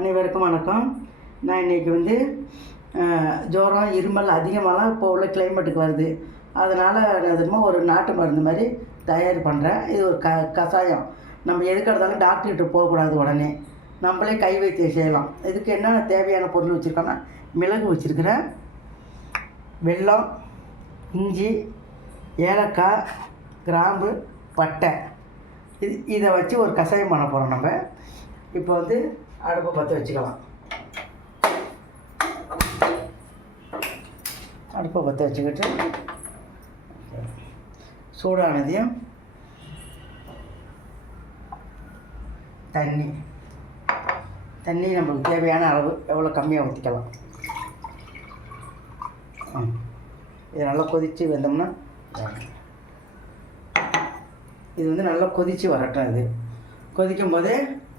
அனைவருக்கும் வணக்கம். நான் இன்றைக்கி வந்து ஜுரம் இருமல் அதிகமாகலாம் இப்போ உள்ள கிளைமேட்டுக்கு வருது. அதனால் நான் திரும்ப ஒரு நாட்டு மருந்து மாதிரி தயார் பண்ணுறேன். இது ஒரு கஷாயம். நம்ம எதுக்கு எடுத்தாலும் டாக்டர்கிட்ட போகக்கூடாது, உடனே நம்மளே கை வைத்தியம் செய்யலாம். இதுக்கு என்னென்ன தேவையான பொருள் வச்சுருக்கோன்னா, மிளகு வச்சுருக்கிறேன், வெல்லம், இஞ்சி, ஏலக்காய், கிராம்பு, பட்டை. இதை வச்சு ஒரு கஷாயம் பண்ண போகிறோம். நம்ம இப்போ வந்து அடுப்பை பற்ற வச்சுக்கலாம். அடுப்பை பற்ற வச்சுக்கிட்டு சூடானதையும் தண்ணி நம்மளுக்கு தேவையான அளவு எவ்வளோ கம்மியாக ஊற்றிக்கலாம். இது நல்லா கொதித்து வந்தோம்னா, இது வந்து நல்லா கொதித்து வரட்டும். இது கொதிக்கும் போதே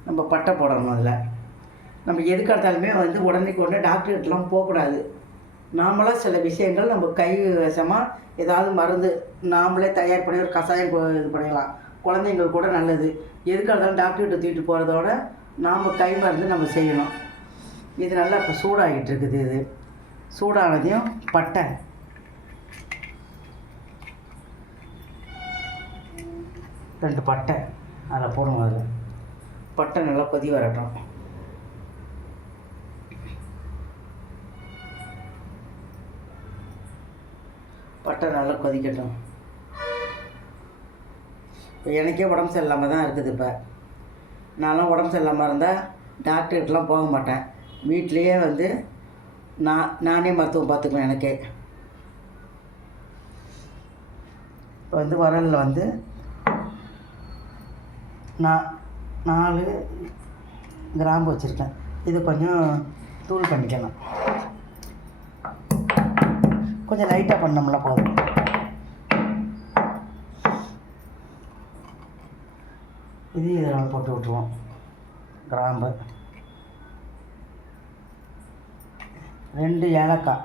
நம்ம பட்டை போடணும். அதில் நம்ம எதுக்கு எடுத்தாலுமே வந்து உடனே டாக்டர்கிட்டலாம் போகக்கூடாது. நாமளாக சில விஷயங்கள் நம்ம கை வசமாக ஏதாவது மருந்து நாமளே தயார் பண்ணி ஒரு கஷாயம் இது பண்ணிடலாம். குழந்தைங்களுக்கு கூட நல்லது. எதுக்கு எடுத்தாலும் டாக்டர்கிட்ட தூக்கிட்டு போகிறதோட நாம் கை மருந்து நம்ம செய்யணும். இது நல்லா இப்போ சூடாகிட்டு இருக்குது. இது சூடானதையும் பட்டை, 2 பட்டை அதில் போடுவோம். அதில் பட்டை நல்லா கொதி வரட்டும். பட்டை நல்லா கொதிக்கட்டும். இப்போ எனக்கே உடம்பு சரியில்லாமல் தான் இருக்குது. இப்போ நான்லாம் உடம்பு சரியில்லாமல் இருந்தால் டாக்டர்கிட்டலாம் போக மாட்டேன். வீட்லேயே வந்து நானே மருத்துவம் பார்த்துக்குவேன். எனக்கே இப்போ வந்து வரலில் வந்து 4 கிராம்பு வச்சுருக்கேன். இது கொஞ்சம் தூள் பண்ணிக்கலாம். கொஞ்சம் லைட்டாக பண்ணோம்னா போதும். இது இதில் போட்டு விட்டுருவோம். கிராம்பு, 2 ஏலக்காய்,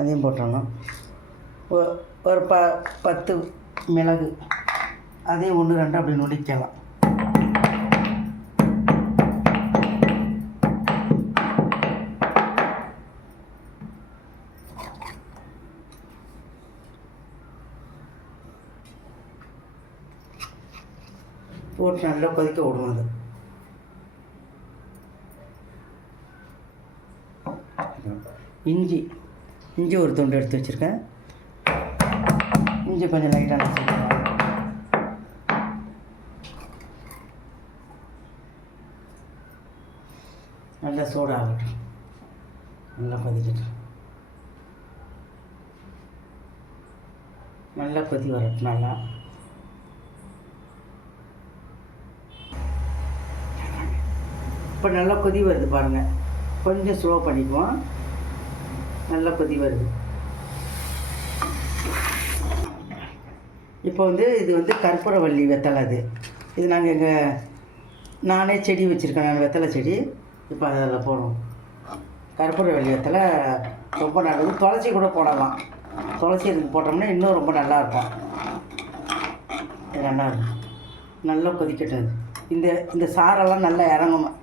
அதையும் போட்டுடணும். ஒரு 10 மிளகு, அதையும் 1 2 அப்படி நுடிக்கலாம். போட்டு நல்லா கொதிக்க விடுவோம். அது இஞ்சி ஒரு துண்டு எடுத்து வச்சுருக்கேன். இஞ்சி கொஞ்சம் லைட்டாக வச்சுருக்கேன். நல்லா சூடாகட்டும். நல்லா கொதிக்கட்டும். நல்லா கொதி வரட்டும். நல்லா இப்போ நல்லா கொதி வருது பாருங்கள். கொஞ்சம் ஸ்லோ பண்ணிக்குவோம். நல்லா கொதி வருது. இப்போ வந்து இது வந்து கற்பூரவள்ளி வெத்தலை. இது நாங்கள் நானே செடி வச்சுருக்கேன். நான் வெத்தலை செடி. இப்போ அதில் போடுவோம். கற்பூரவள்ளி வெத்தலை ரொம்ப நல்லது. துளசி கூட போடலாம். துளசி இதுக்கு போட்டோம்னா இன்னும் ரொம்ப நல்லாயிருக்கும். இது நல்லாயிருக்கும். நல்லா கொதிக்கட்டும். இந்த சாரெல்லாம் நல்லா இறங்கணும்.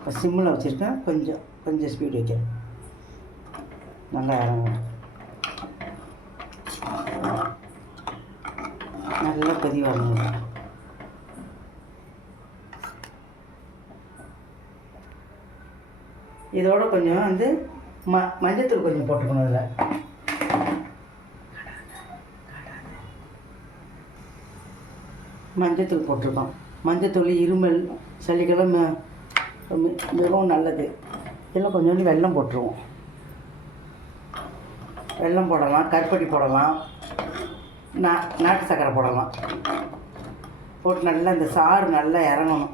இப்போ சிம்மில் வச்சுருக்கேன். கொஞ்சம் ஸ்பீட் வைக்கிறேன். நல்லா இறங்கணும். நல்லா கொதி வரணும். இதோட கொஞ்சம் வந்து மஞ்சத்தூள் கொஞ்சம் போட்டுக்கணும். அதில் மஞ்சத்தூள் போட்டிருக்கோம். மஞ்சத்தூள் இருமல் சளிக்கெல்லாம் மிகவும் நல்லது. இதில் கொஞ்சோண்டு வெல்லம் போட்டுருவோம். வெல்லம் போடலாம், கருப்பட்டி போடலாம், நாட்டு சர்க்கரை போடலாம். போட்டு நல்லா இந்த சாறு நல்லா இறங்கணும்.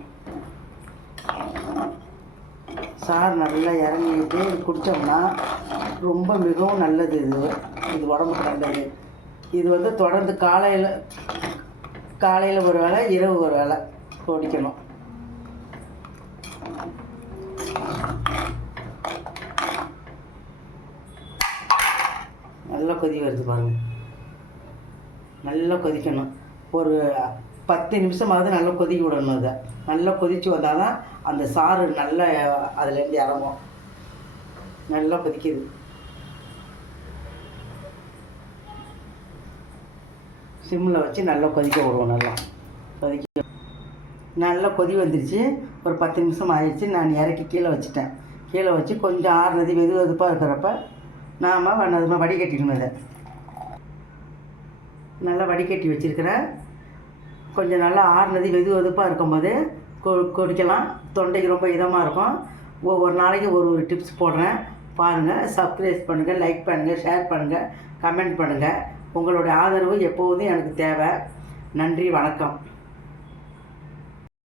சாறு நல்லா இறங்கிட்டு குடித்தோம்னா ரொம்ப மிகவும் நல்லது. இது உடம்புக்கு நல்லது. இது வந்து தொடர்ந்து காலையில் ஒரு வேளை, இரவு ஒரு வேளை குடிக்கணும். நல்லா நல்லா கொதி வருது பாருங்கள். நல்லா கொதிக்கணும். ஒரு 10 நிமிஷமாவது நல்லா கொதிக்க விடணும். அதை நல்லா கொதித்து வந்தால் தான் அந்த சாறு நல்லா அதுலேருந்து இறங்கும். நல்லா கொதிக்குது. சிம்மில் வச்சு நல்லா கொதிக்க விடுவோம். நல்லா கொதி வந்துருச்சு. ஒரு 10 நிமிஷம் ஆயிடுச்சு. நான் இறக்கி கீழே வச்சுட்டேன். கீழே வச்சு கொஞ்சம் ஆறுனது வெது வெதுப்பாக இருக்கிறப்ப நாம் வடிகட்டிக்கணும். இதை நல்லா வடிகட்டி வச்சுருக்கிறேன். கொஞ்சம் நல்லா ஆறுனது வெது வெதுப்பாக இருக்கும்போது குடிக்கலாம். தொண்டைக்கு ரொம்ப இதமாக இருக்கும். ஒவ்வொரு நாளைக்கு ஒரு டிப்ஸ் போடுறேன் பாருங்கள். சப்ஸ்கிரைப் பண்ணுங்கள், லைக் பண்ணுங்கள், ஷேர் பண்ணுங்கள், கமெண்ட் பண்ணுங்கள். உங்களுடைய ஆதரவு எப்போதும் எனக்கு தேவை. நன்றி, வணக்கம்.